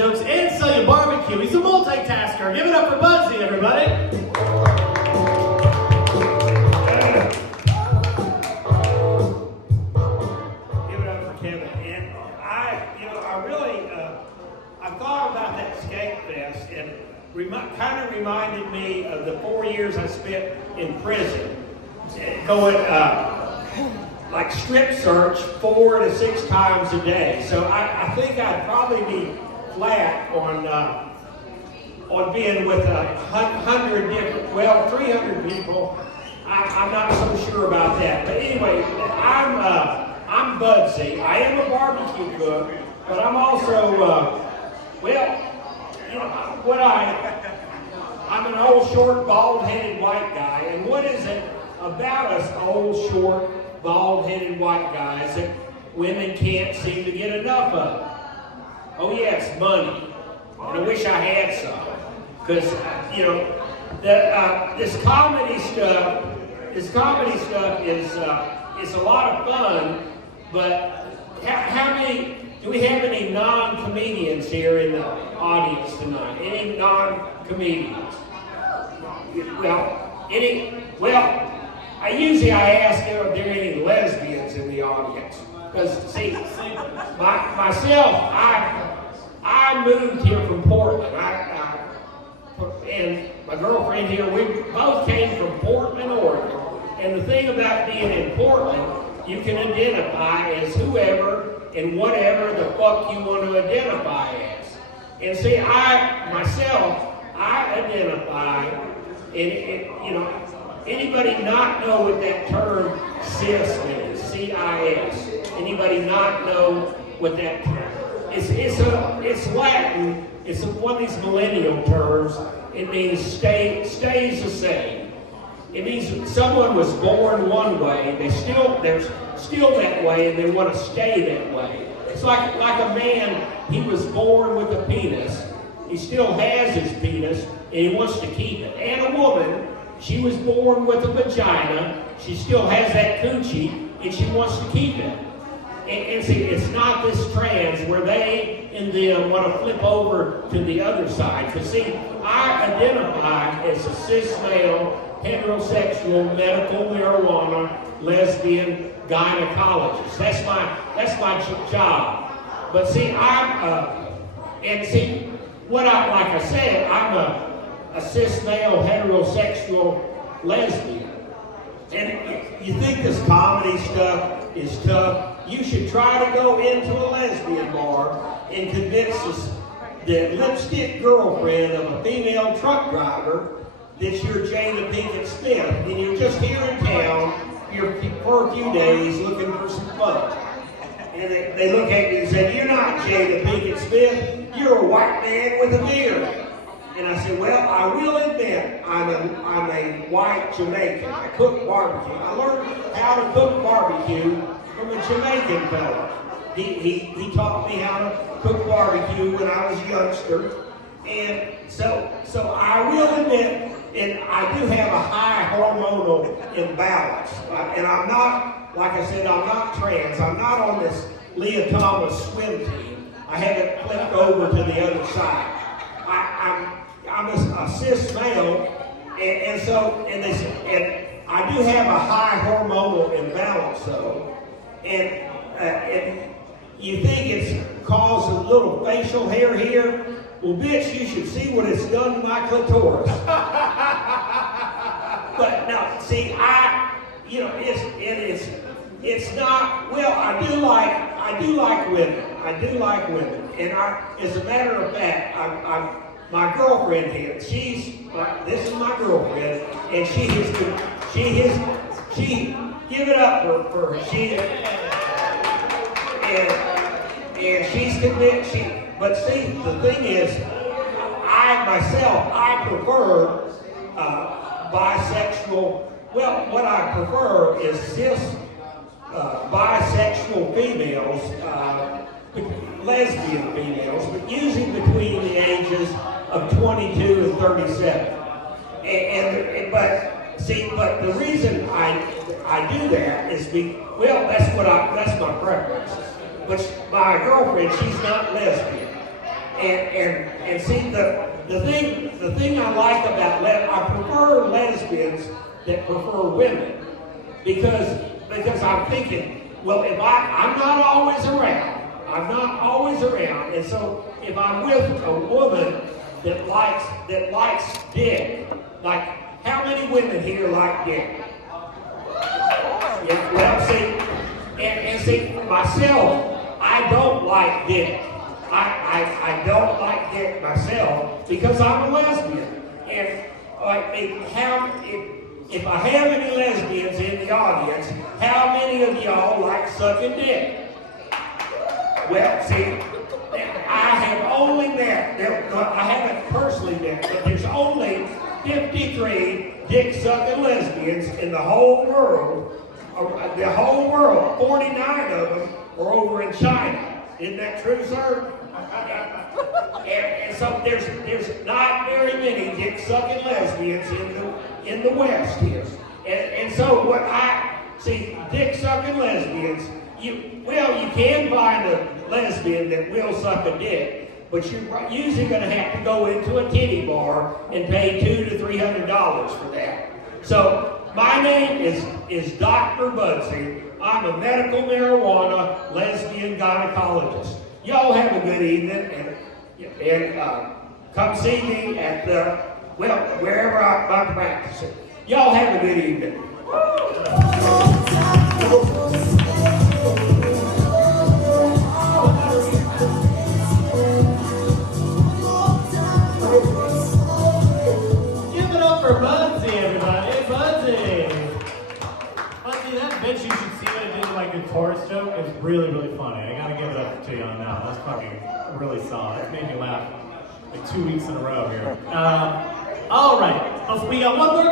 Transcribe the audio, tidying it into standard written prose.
jokes and sell you barbecue. He's a multitasker. Give it up for Budsy, everybody. Give it up for Kevin. And I thought about that skate fest, and kind of reminded me of the 4 years I spent in prison, going like strip search 4 to 6 times a day. So I think I'd probably be flat on being with 300 people. I'm not so sure about that. But anyway, I'm Budsy. I am a barbecue cook, but I'm also I'm an old, short, bald-headed white guy. And what is it about us old, short, bald-headed white guys that women can't seem to get enough of? Oh yeah, it's money. And I wish I had some. Because, this comedy stuff is a lot of fun, but do we have any non-comedians here in the audience tonight? Any non-comedians? I usually ask if there are any lesbians in the audience. Because, see, myself, I moved here from Portland. And my girlfriend here, we both came from Portland, Oregon. And the thing about being in Portland, you can identify as whoever and whatever the fuck you want to identify as. And see, I identify, anybody not know what that term cis means? C-I-S. Anybody not know what that term is? It's Latin. It's one of these millennial terms. It means stays the same. It means someone was born one way, they're still that way, and they want to stay that way. It's like a man, he was born with a penis, he still has his penis, and he wants to keep it. And a woman, she was born with a vagina, she still has that coochie, and she wants to keep it. And see, it's not this trans where they and them want to flip over to the other side. Because see, I identify as a cis male, heterosexual, medical marijuana, lesbian, gynecologist. That's my job. But see, like I said, I'm a cis male, heterosexual lesbian. And you think this comedy stuff is tough? You should try to go into a lesbian bar and convince the lipstick girlfriend of a female truck driver that you're Jada Pinkett Smith and you're just here in town for a few days looking for some fun. And they look at you and say, "You're not Jada Pinkett Smith, you're a white man with a beard." And I said, "Well, I will admit I'm a white Jamaican. I cook barbecue. I learned how to cook barbecue from a Jamaican fella. He taught me how to cook barbecue when I was a youngster. And so I will admit, and I do have a high hormonal imbalance. And I'm not, like I said, I'm not trans. I'm not on this Leah Thomas swim team. I haven't flipped over to the other side. I'm a cis male, and I do have a high hormonal imbalance though. And you think it's caused a little facial hair here? Well, bitch, you should see what it's done to my clitoris. But no, see, it's not. Well, I do like women. I do like women, and as a matter of fact, my girlfriend here. This is my girlfriend, and she give it up for her. And she's convinced. But see, the thing is, I prefer bisexual. Well, what I prefer is cis bisexual females, lesbian females, but usually between the ages of 22 and 37. But the reason I do that is that's my preference. But my girlfriend, she's not lesbian. And see the thing I like about I prefer lesbians that prefer women because I'm thinking, well, if I'm not always around, and so if I'm with a woman that likes dick, like how many women here like dick? Yeah, well, see, and see, myself, I don't like dick. I don't like dick myself because I'm a lesbian. And like, if I have any lesbians in the audience, how many of y'all like sucking dick? Well, see, I have only met, I haven't personally met, but there's only 53 dick-sucking lesbians in the whole world. The whole world, 49 of them are over in China. Isn't that true, sir? And so there's not very many dick-sucking lesbians in the West here. And so what I see, dick-sucking lesbians, you can find a lesbian that will suck a dick, but you're usually going to have to go into a titty bar and pay $200 to $300 for that. So my name is Dr. Budsy. I'm a medical marijuana lesbian gynecologist. Y'all have a good evening, and come see me at wherever I'm practicing. Y'all have a good evening. Give it up for Budsy, everybody. Hey, Budsy. Budsy, that bitch you should see what I did like the chorus joke. It's really, really funny. I gotta give it up to you on that. That's fucking really solid. It made me laugh like 2 weeks in a row here. All right. We got one more.